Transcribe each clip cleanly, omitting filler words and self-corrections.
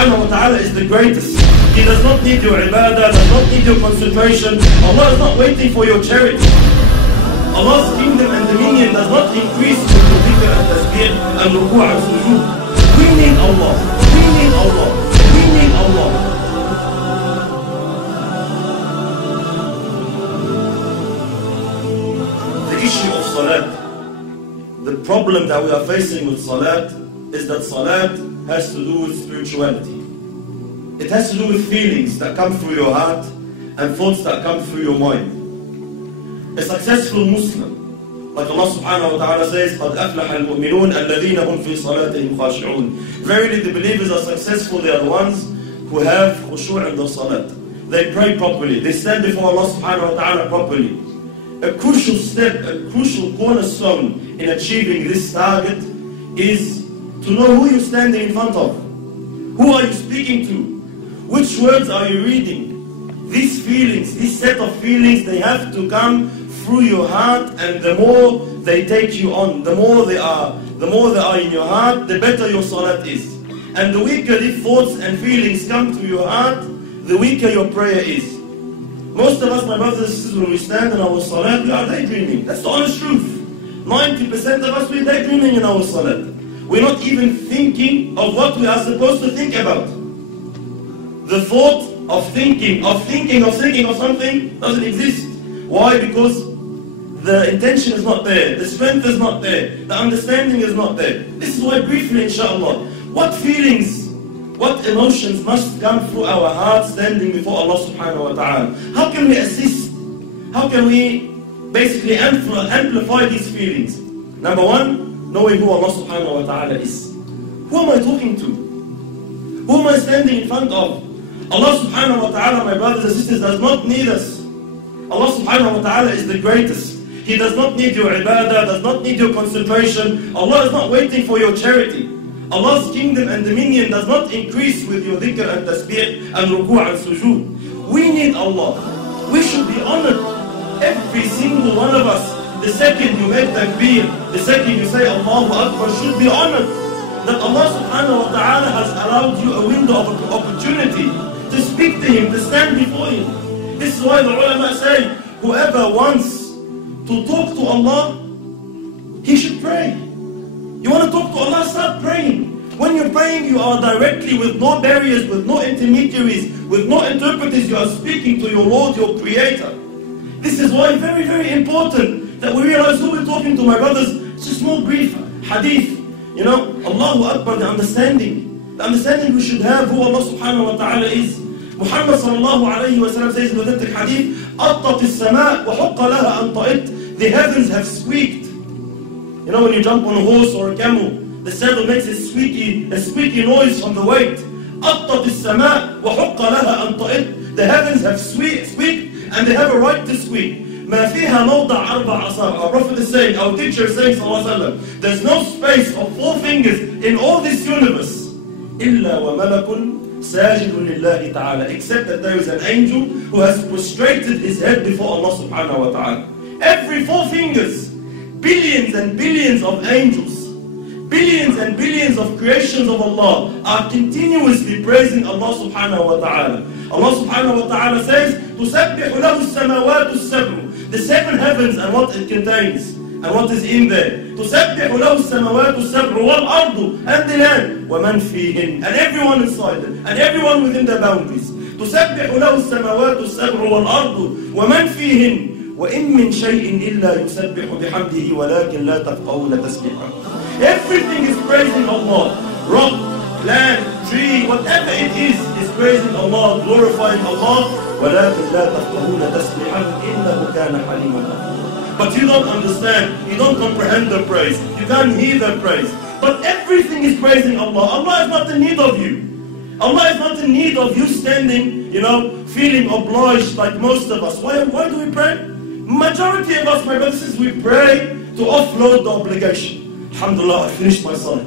subhanahu wa ta'ala is the greatest. He does not need your ibadah, does not need your concentration. Allah is not waiting for your charity. Allah's kingdom and dominion does not increase with your dhikr and tasbih and ruku' and sujood. We need Allah. We need Allah. We need Allah. The issue of salat, the problem that we are facing with salat is that salat has to do with spirituality. It has to do with feelings that come through your heart and thoughts that come through your mind. A successful Muslim, like Allah subhanahu wa ta'ala says, قَدْ أَفْلَحَ الْمُؤْمِنُونَ الَّذِينَ هُمْ فِي صَلَاتِهِمْ خَاشِعُونَ. Verily the believers are successful, they are the ones who have khushu' in their salat. They pray properly, they stand before Allah subhanahu wa ta'ala properly. A crucial step, a crucial cornerstone in achieving this target is to know who you're standing in front of. Who are you speaking to? Which words are you reading? These feelings, this set of feelings, they have to come through your heart, and the more they take you on, the more they are in your heart, the better your salat is. And the weaker these thoughts and feelings come to your heart, the weaker your prayer is. Most of us, my brothers and sisters, when we stand in our salat, we are daydreaming. That's the honest truth. 90% of us, we're daydreaming in our salat. We're not even thinking of what we are supposed to think about. The thought of thinking of something doesn't exist. Why? Because the intention is not there, the strength is not there, the understanding is not there. This is why briefly, inshallah, what feelings, what emotions must come through our hearts standing before Allah subhanahu wa ta'ala? How can we assist? How can we basically amplify these feelings? Number one, knowing who Allah subhanahu wa ta'ala is. Who am I talking to? Who am I standing in front of? Allah subhanahu wa ta'ala, my brothers and sisters, does not need us. Allah subhanahu wa ta'ala is the greatest. He does not need your ibadah, does not need your concentration. Allah is not waiting for your charity. Allah's kingdom and dominion does not increase with your dhikr and tasbih and ruku' and sujood. We need Allah. We should be honored. Every single one of us, the second you make takbir, the second you say Allahu Akbar, should be honored. That Allah subhanahu wa ta'ala has allowed you a window of opportunity to speak to Him, to stand before Him. This is why the ulama say, whoever wants to talk to Allah, he should pray. You want to talk to Allah, start praying. When you're praying, you are directly, with no barriers, with no intermediaries, with no interpreters, you are speaking to your Lord, your Creator. This is why very, very important that we realize who we're talking to, my brothers. It's a small brief hadith. You know, Allahu Akbar, the understanding we should have who Allah subhanahu wa ta'ala is. Muhammad sallallahu alayhi wa sallam says in the authentic hadith, أَطَّتِ السَّمَاء وَحُقَّ لَهَا أَن طَئِتْ. The heavens have squeaked. You know, when you jump on a horse or a camel, the saddle makes a squeaky noise from the weight. أَطَّتِ السَّمَاء وَحُقَّ لَهَا أَن طَئِتْ. The heavens have squeaked, and they have a right to squeak. ما فيها موضع أربع أصابع. Our Prophet is saying, our teacher is saying, sallallahu alayhi wa sallam, there's no space of 4 fingers in all this universe. إِلَّا وَمَلَكٌ سَاجِدٌ لِلَّهِ تَعَالَى. Except that there is an angel who has prostrated his head before Allah subhanahu wa ta'ala. Every 4 fingers, billions and billions of angels, billions and billions of creations of Allah are continuously praising Allah subhanahu wa ta'ala. Allah subhanahu wa ta'ala says, تُسَبِّحُ لَهُ السَّمَوَاتُ السَّبْعُ. The 7 heavens and what it contains and what is in there. تُسَبِّحُ لَهُ السَّمَوَاتُ السَّبْعُ وَالْأَرْضُ, and the land, وَمَنْ فِيهِنْ, and everyone inside them, and everyone within their boundaries. تُسَبِّحُ لَهُ السَّمَوَاتُ السَّبْعُ وَالْأَرْضُ وَمَنْ فِيهِنْ وَإِن مِّن شَيْءٍ إِلَّا يُسَبِّحُ بِحَمْدِهِ وَلَكِنْ لَا تَفْقَهُونَ تَسْبِيحَهُ. Everything is praising Allah. Rock, land, tree, whatever it is praising Allah, glorifying Allah. وَلَكِنْ لَا تَفْقَهُونَ تَسْبِيحَهُ إِنَّهُ كَانَ حَلِيمًا غَفُورًا. But you don't understand, you don't comprehend the praise, you can't hear the praise. But everything is praising Allah. Allah is not in need of you. Allah is not in need of you standing, feeling obliged like most of us. Why do we pray? Majority of us, my brothers, we pray to offload the obligation. Alhamdulillah, I finished my salat.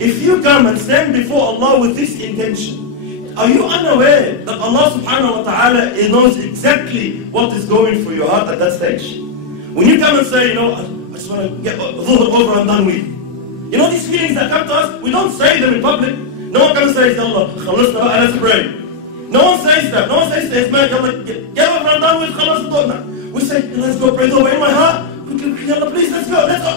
If you come and stand before Allah with this intention, are you unaware that Allah subhanahu wa ta'ala knows exactly what is going through your heart at that stage? When you come and say, I just want to get dhuhr over and done with. These feelings that come to us, we don't say them in public. No one comes and says, Allah, خلصنا بقى, let's pray. No one says that. No one says to his man, Allah, get over and done with, خلص الدنيا. We say, let's go pray over in my heart. Allah, please, let's go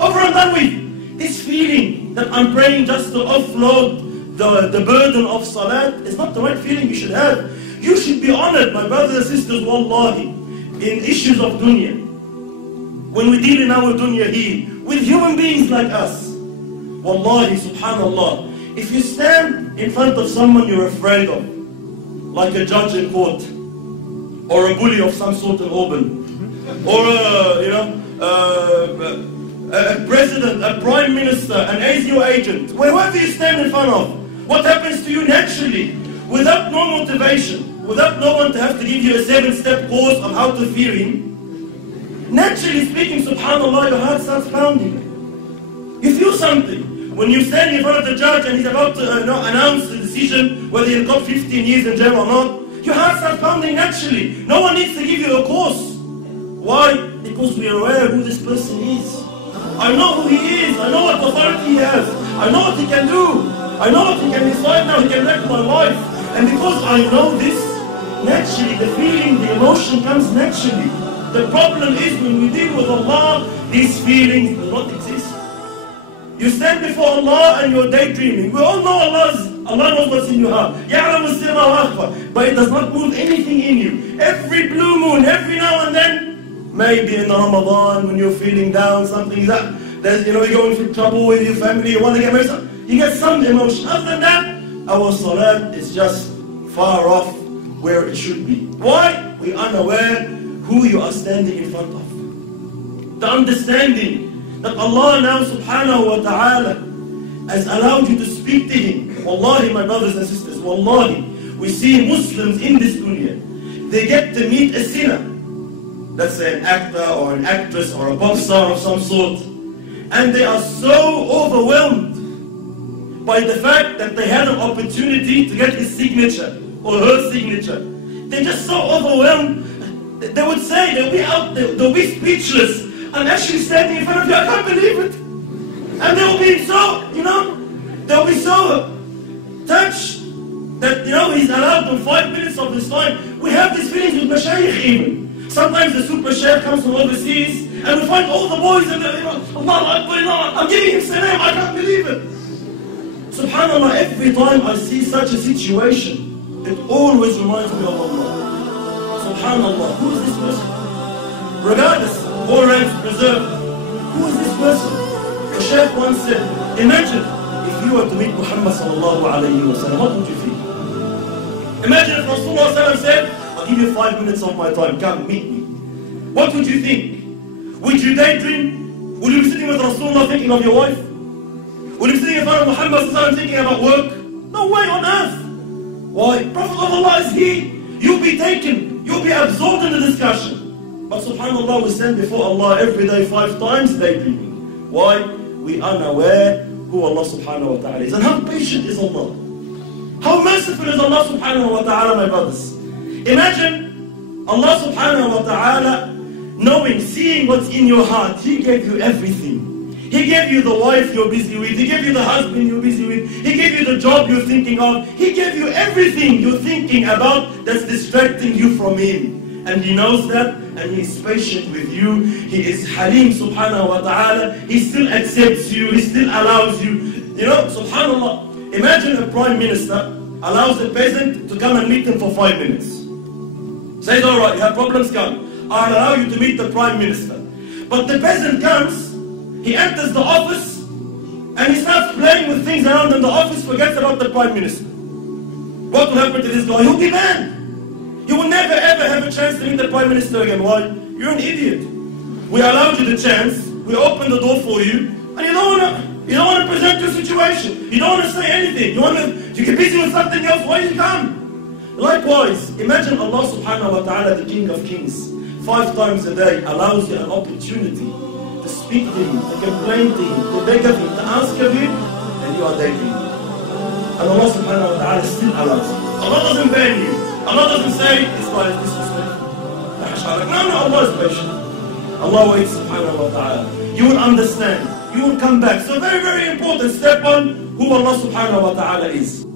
over and done with. This feeling that I'm praying just to offload the burden of salat is not the right feeling you should have. You should be honored, my brothers and sisters, wallahi, in issues of dunya. When we deal in our dunya here, with human beings like us, wallahi, subhanallah, if you stand in front of someone you're afraid of, like a judge in court, or a bully of some sort in Auburn, or a president, a prime minister, an ASIO agent, wherever you stand in front of, what happens to you naturally, without no motivation, without no one to have to give you a 7-step course on how to fear him? Naturally speaking, subhanallah, your heart starts pounding. You feel something. When you stand in front of the judge and he's about to announce the decision whether you'll got 15 years in jail or not, your heart starts pounding naturally. No one needs to give you a course. Why? Because we are aware who this person is. I know who he is. I know what authority he has. I know what he can do. I know what he can decide now. He can wreck my life. And because I know this, naturally the feeling, the emotion comes naturally. The problem is when we deal with Allah, these feelings do not exist. You stand before Allah and you're daydreaming. We all know Allah knows what's in your heart. But it does not move anything in you. Every blue moon, every now and then, maybe in Ramadan when you're feeling down, something that, you're going through trouble with your family, you want to get married, you get some emotion. Other than that, our salat is just far off where it should be. Why? We are unaware who you are standing in front of. The understanding that Allah now subhanahu wa ta'ala has allowed you to speak to Him. Wallahi, my brothers and sisters, wallahi, we see Muslims in this dunya, they get to meet a sinner, let's say an actor or an actress or a pop star of some sort, and they are so overwhelmed by the fact that they had an opportunity to get his signature or her signature. They're just so overwhelmed. They would say, they'll be speechless. I'm actually standing in front of you, I can't believe it. And they'll be so, they'll be so touched that, he's allowed them 5 minutes of his time. We have these feelings with mashayikh even. Sometimes the super shaykh comes from overseas and we find all the boys and they're, Allah Akbar, I'm giving him salam, I can't believe it. Subhanallah, every time I see such a situation, it always reminds me of Allah. Subhanallah, who is this person? Regardless, all ranks preserved. Who is this person? The Shaykh once said, imagine if you were to meet Muhammad sallallahu alayhi wa sallam, what would you feel? Imagine if Rasulullah said, I'll give you 5 minutes of my time, come meet me. What would you think? Would you daydream? Would you be sitting with Rasulullah thinking of your wife? Would you be sitting in front of Muhammad sallallahu alayhi wa sallam thinking about work? No way on earth. Why? Prophet of Allah is here. You'll be taken, you'll be absorbed in the discussion. But subhanallah, we stand before Allah every day 5 times daydreaming. Why? We are unaware who Allah subhanahu wa ta'ala is. And how patient is Allah? How merciful is Allah subhanahu wa ta'ala, my brothers? Imagine Allah subhanahu wa ta'ala knowing, seeing what's in your heart. He gave you everything. He gave you the wife you're busy with. He gave you the husband you're busy with. He gave you the job you're thinking of. He gave you everything you're thinking about that's distracting you from Him. And He knows that, and He is patient with you. He is Halim subhanahu wa ta'ala. He still accepts you. He still allows you. Subhanallah. Imagine a prime minister allows a peasant to come and meet him for 5 minutes. Says, alright, you have problems, come. I'll allow you to meet the prime minister. But the peasant comes, he enters the office, and he starts playing with things around in the office, forgets about the prime minister. What will happen to this guy? He'll be banned. You will never ever have a chance to meet the Prime Minister again. Why? You're an idiot. We allowed you the chance, we opened the door for you, and you don't want to present your situation. You don't want to say anything. You get busy with something else. Why you come? Likewise, imagine Allah subhanahu wa ta'ala, the King of Kings, 5 times a day allows you an opportunity to speak to Him, to complain to Him, to beg of Him, to ask of Him, and you are daydreaming. And Allah subhanahu wa ta'ala still allows you. Allah doesn't ban you. Allah doesn't say, this guy is disrespectful. No, Allah is patient. Allah waits subhanahu wa ta'ala. You will understand. You will come back. So very, very important. Step 1, who Allah subhanahu wa ta'ala is.